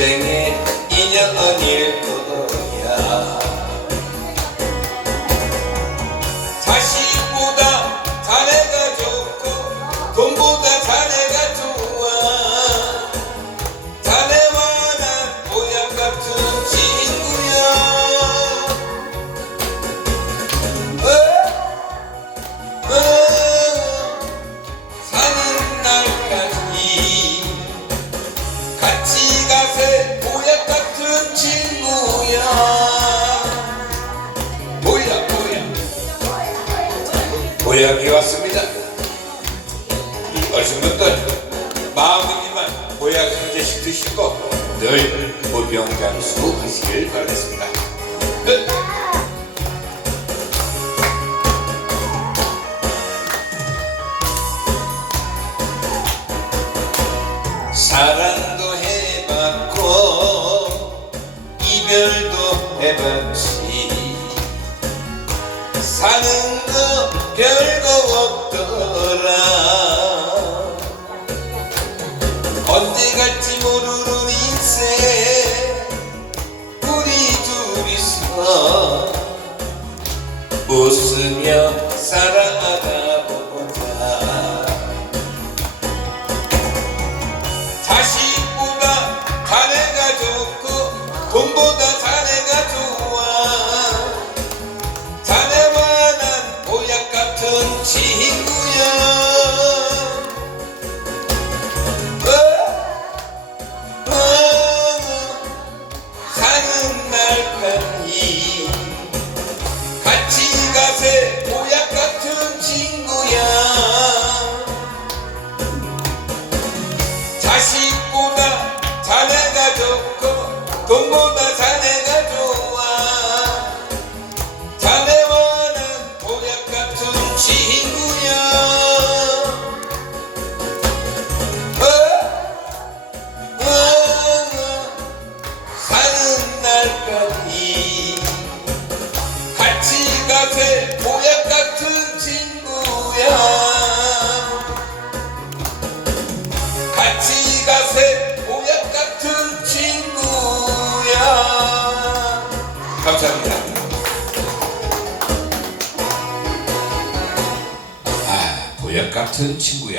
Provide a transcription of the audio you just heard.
in your ani 보약이 왔습니다. 이 어르신분들 마음이지만 보약 한 개씩 드시고 늘 무병장수 하시길 바라겠습니다. 끝. 사랑도 해봤고 이별도 해봤지 사는 거 언제 갈지 모르는 인생. 우리 둘이서 웃으며 살아가 보자. 자식보다 자네가 좋고 돈보다 자네가 좋아. 자네와 난 보약 같은 친구야 같이 같은 친구야